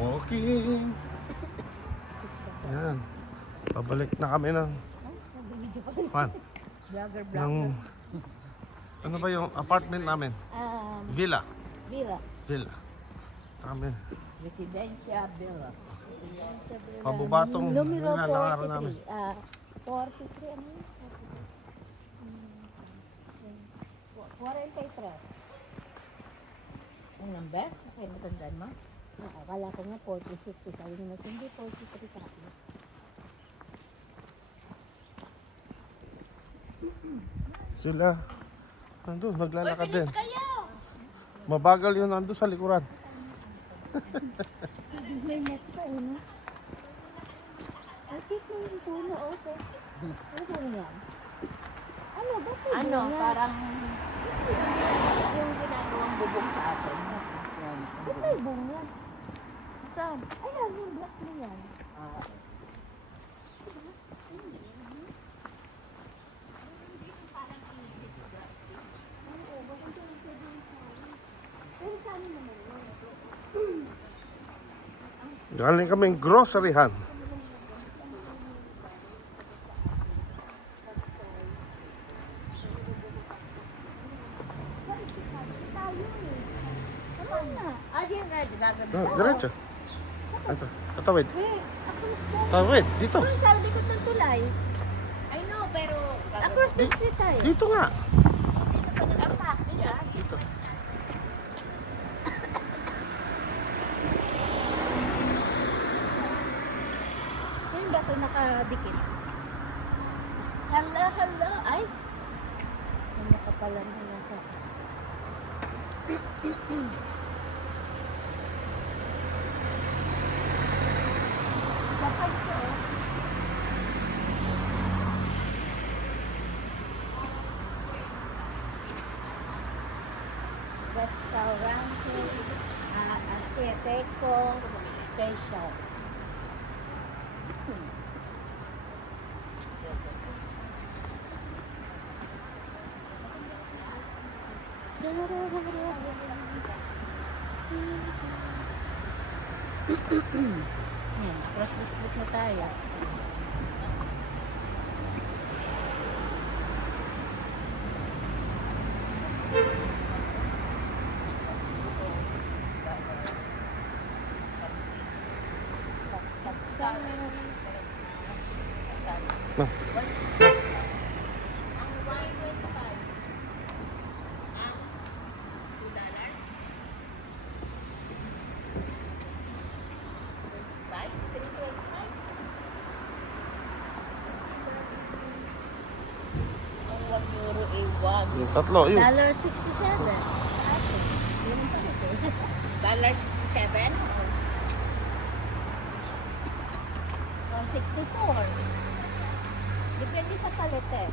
Walking. Yan. Pabalik na kami ng Vlogger. ano ba yung apartment namin? Villa. Villa. Kami. Residensya Villa. Pabubatong Numero nilalakaran namin. 43, ano yun? 43. Ang number? Okay, matandaan mo? Akala ko nga 46. Sabi nyo na, hindi 43 ka. Sila. Nandun, naglalakad din. Kayo! Mabagal yun nandun sa likuran. May net pa eh, no? Ay, tignan yung puno, okay. Ano po yan? Ano, ba't may Ano, bunga? parang yung ginagawang bubong sa atin. Yan. Ba't may bunga? Saan? Ayan, yung black na yan. Ah, Pero saan naman yun? Galing kaming groceryhan. Saan na? diyan nga, ginagawin. Diretso. Ito. Tatawid. Across the... Tawid. Dito. Doon sa likod ng tulay. I know, pero Across the street tayo. Dito nga. ang pakti niya. Dito. Yan ba ito nakadikit? Hala. Ay! Ang nakapalan na nasa... Kapag ko, restaurante Asiateco Special. Yan, cross the street na tayo. Stop. No. Ang wine with $5. Right? $3.25. Ang €1 ay wag. Yung tatlo. Yun. $1.67. Ate, yun pa ito. $67? Or 64. Depende sa palit eh.